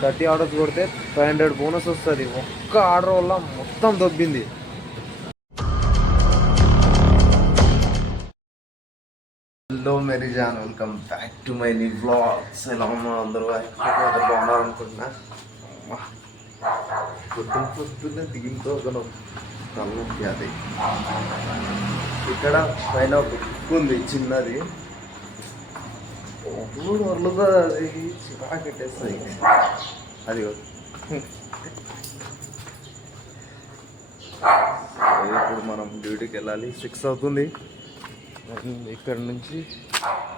30 orders కొడితే 500 bonus వస్తుంది. ఒక్క ఆర్డర్ వల్ల మొత్తం దొబ్బింది. Hello Mary John, welcome back to my new vlogs. ఎలా ఉన్నా అందరూ? బాగున్నారు అనుకుంటున్నా. పొద్దున్నే దీంతో ఒక తలనొప్పి. అది ఇక్కడ పైన ఒక బుక్ ఉంది చిన్నది, వరలుగా అది చిరా కట్టేస్తుంది. అది ఇప్పుడు మనం డ్యూటీకి వెళ్ళాలి. 6 అవుతుంది. ఇక్కడ నుంచి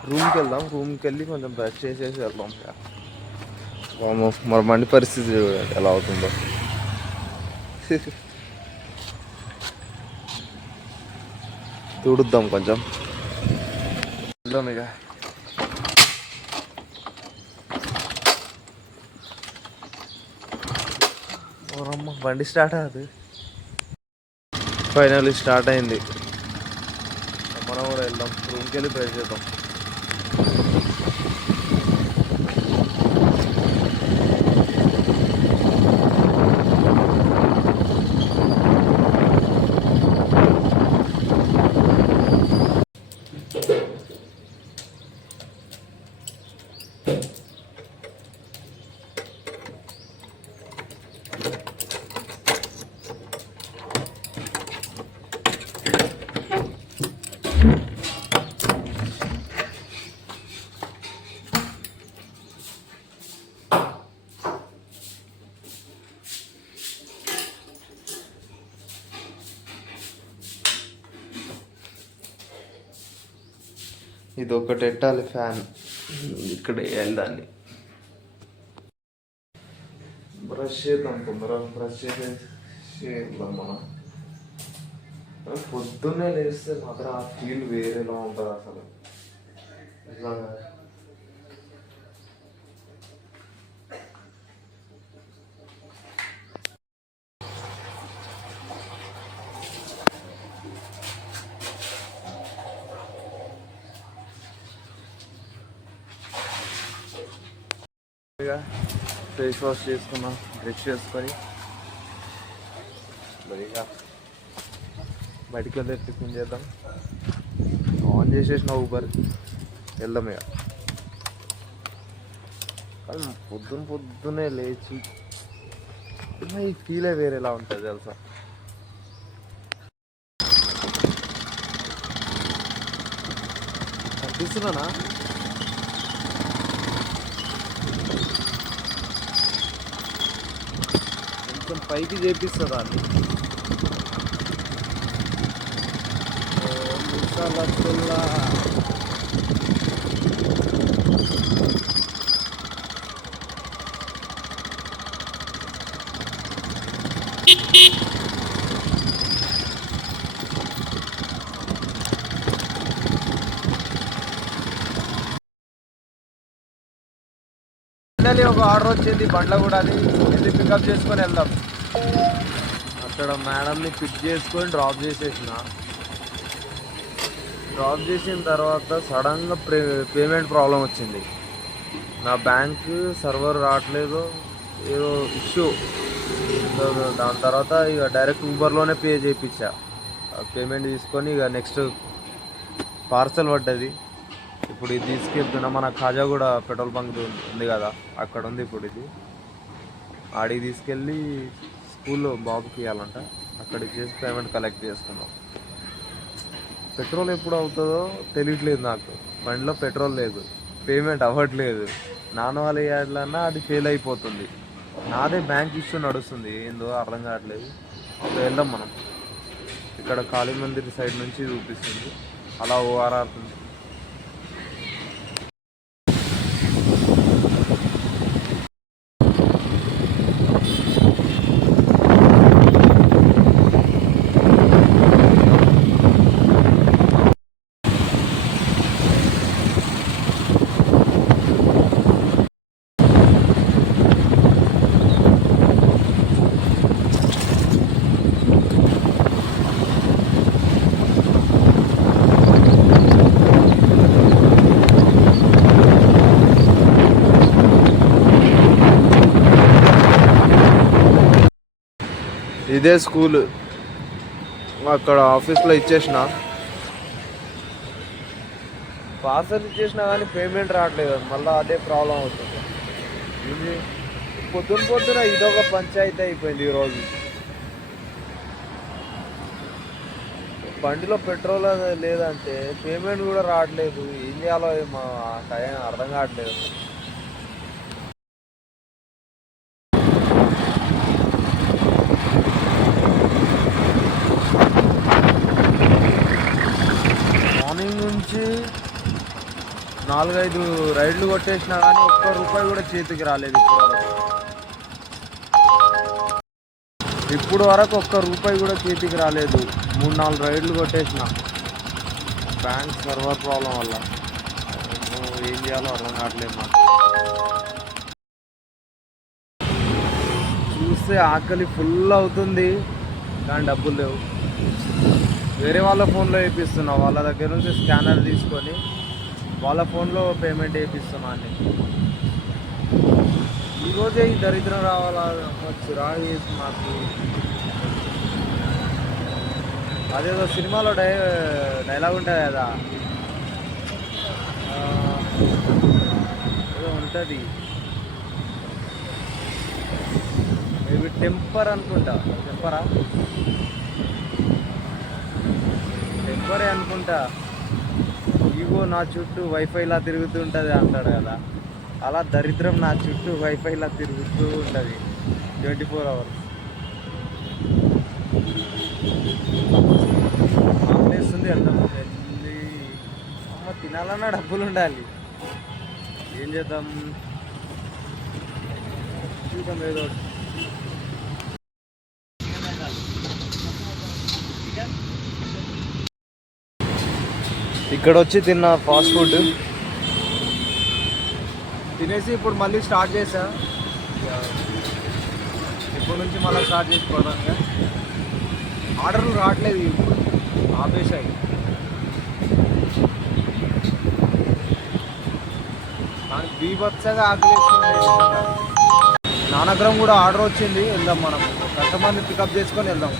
రూమ్కి వెళ్దాం. రూమ్కి వెళ్ళి కొంచెం బ్రష్ చేసేసి వెళ్దాం. మరి మండి పరిస్థితి చూడండి ఎలా అవుతుందో. తుడుద్దాం కొంచెం. వెళ్దాం ఇక. బండి స్టార్ట్ అయ్యింది. ఫైనల్లీ స్టార్ట్ అయింది. మనం కూడా వెళ్దాం. రూమ్కి వెళ్ళి ట్రై చేద్దాం. ఇది ఒకటి పెట్టాలి ఫ్యాన్. ఇక్కడ వేయాలి దాన్ని. బ్రష్ చేద్దాం తొందరగా. బ్రష్ చేద్దాం మనం. పొద్దున్నే లేస్తే మాత్రం ఆ ఫీల్ వేరేలా ఉంటుంది అసలు. ఇట్లా ఫేస్ వాష్ చేసుకున్నాం, బ్రష్ చేసుకొని మరిగా బయటికి వెళ్ళి టిఫిన్ చేద్దాం. ఆన్ చేసేసిన ఊబర్ వెళ్దాం ఇక. కానీ పొద్దున్నే లేచి ఈ ఫీలే వేరేలా ఉంటుంది తెలుసా. కనిపిస్తున్నానా? కొంచెం పైకి చేపిస్తుంది దాన్ని. ఫైనల్లీ ఒక ఆర్డర్ వచ్చింది బండ్ల కూడా. అది వెళ్ళి పికప్ చేసుకొని వెళ్దాం. అక్కడ మేడంని పిక్ చేసుకొని డ్రాప్ చేసేసిన. డ్రాప్ చేసిన తర్వాత సడన్గా పేమెంట్ ప్రాబ్లం వచ్చింది. నా బ్యాంక్ సర్వర్ రావట్లేదు, ఏదో ఇష్యూ. దాని తర్వాత ఇక డైరెక్ట్ ఊబర్లోనే పే చేయించా. పేమెంట్ తీసుకొని ఇక నెక్స్ట్ పార్సల్ పడ్డది. ఇప్పుడు ఇది తీసుకెళ్తున్నా. మన ఖాజాగూడ పెట్రోల్ బంక్ ఉంది కదా, అక్కడ ఉంది ఇప్పుడు ఇది. ఆడికి తీసుకెళ్ళి స్కూల్లో బాబుకి ఇవ్వాలంట. అక్కడికి చేసి పేమెంట్ కలెక్ట్ చేసుకున్నాం. పెట్రోల్ ఎప్పుడు అవుతుందో తెలియట్లేదు నాకు. బండిలో పెట్రోల్ లేదు, పేమెంట్ అవ్వట్లేదు. నాన్న వాళ్ళు వేయాలన్నా అది ఫెయిల్ అయిపోతుంది. నాదే బ్యాంక్ ఇష్యూ నడుస్తుంది, ఏందో అర్థం కావట్లేదు. వెళ్దాం మనం. ఇక్కడ కాళీ మందిర్ సైడ్ నుంచి చూపిస్తుంది, అలా ఓఆర్ఆర్ ఉంది. ఇదే స్కూల్, అక్కడ ఆఫీస్లో ఇచ్చేసిన పార్సల్ ఇచ్చేసినా కానీ పేమెంట్ రావట్లేదు, మళ్ళీ అదే ప్రాబ్లం అవుతుంది. ఇది పొద్దున ఇదొక పంచాయతీ అయిపోయింది ఈరోజు. బండిలో పెట్రోల్ లేదంటే పేమెంట్ కూడా రావట్లేదు, ఏం చేయాలో మా టైం అర్థం కావట్లేదు. మార్నింగ్ నుంచి 4-5 రైడ్లు కొట్టేసినా కానీ ఒక్క రూపాయి కూడా చేతికి రాలేదు ఇప్పుడు వరకు ఒక్క రూపాయి కూడా చేతికి రాలేదు. 3-4 రైడ్లు కొట్టేసిన బ్యాంక్ సర్వర్ ప్రాబ్లం వల్ల. ఏం చేయాలో అర్థం కావట్లేదు మాకు. చూస్తే ఆకలి ఫుల్ అవుతుంది కానీ డబ్బులు లేవు. వేరే వాళ్ళ ఫోన్లో వేపిస్తున్నా, వాళ్ళ దగ్గర నుంచి స్కానర్ తీసుకొని వాళ్ళ ఫోన్లో పేమెంట్ వేపిస్తున్నా అని. ఈరోజే ఈ దరిద్రం రావాలా, చిరాకు చేసి మాకు. అదేదో సినిమాలో డైలాగ్ ఉంటుంది కదా, ఏదో ఉంటుంది, మేబీ టెంపర్ అనుకుంటా. టెంపరే అనుకుంటా. ఇగో నా చుట్టూ వైఫైలా తిరుగుతుంటుంది అంటాడు కదా, అలా దరిద్రం నా చుట్టూ వైఫైలా తిరుగుతూ ఉంటుంది 24 hours. ఆకలేస్తుంది, వెళ్దాం. వెళ్ళి అమ్మ తినాలన్నా డబ్బులు ఉండాలి, ఏం చేద్దాం, చూద్దాం ఏదో. ఇక్కడ వచ్చి తిన్న ఫాస్ట్ ఫుడ్ తినేసి ఇప్పుడు మళ్ళీ స్టార్ట్ చేసా. ఇప్పటి నుంచి మళ్ళీ స్టార్ట్ చేసుకోవడానికి ఆర్డర్లు రావట్లేదు, ఇప్పుడు ఆపేసాయి. నాకు బీభత్సగా ఆకలిస్తుంది. నానగ్రం కూడా ఆర్డర్ వచ్చింది, వెళ్దాం మనం. కస్టమర్ని పికప్ చేసుకొని వెళ్దాం.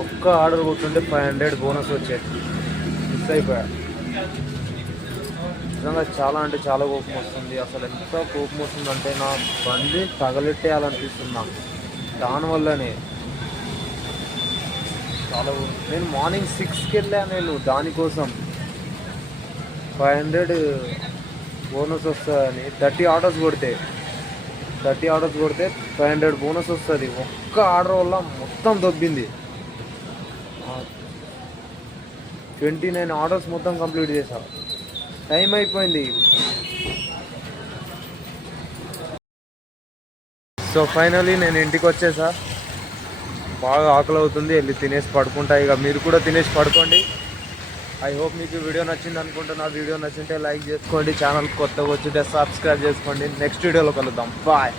ఒక్క ఆర్డర్ కొట్టుంటే 500 బోనస్ వచ్చేది, మిస్ అయిపోయా. నిజంగా చాలా అంటే చాలా కోపం వస్తుంది. అసలు ఎంత కోపం వస్తుందంటే నా బండి తగలెట్టేయాలనిపిస్తుంది నాకు. దానివల్లనే చాలా. నేను మార్నింగ్ 6కి వెళ్ళాను, నేను దానికోసం 500 బోనస్ వస్తుందని 30 ఆర్డర్స్ కొడితే 500 బోనస్ వస్తుంది. ఒక్క ఆర్డర్ వల్ల మొత్తం దొబ్బింది. 29 ఆర్డర్స్ మొత్తం కంప్లీట్ చేసా. టైం అయిపోయింది. సో ఫైనలీ నేను ఇంటికి వచ్చేసా. బాగా ఆకలి అవుతుంది, వెళ్ళి తినేసి పడుకుంటా. ఇక మీరు కూడా తినేసి పడుకోండి. ఐ హోప్ మీకు వీడియో నచ్చింది అనుకుంటున్నా. వీడియో నచ్చింటే లైక్ చేసుకోండి, ఛానల్ కొత్తగా వచ్చింటే సబ్స్క్రైబ్ చేసుకోండి. నెక్స్ట్ వీడియోలో కలుద్దాం. బాయ్.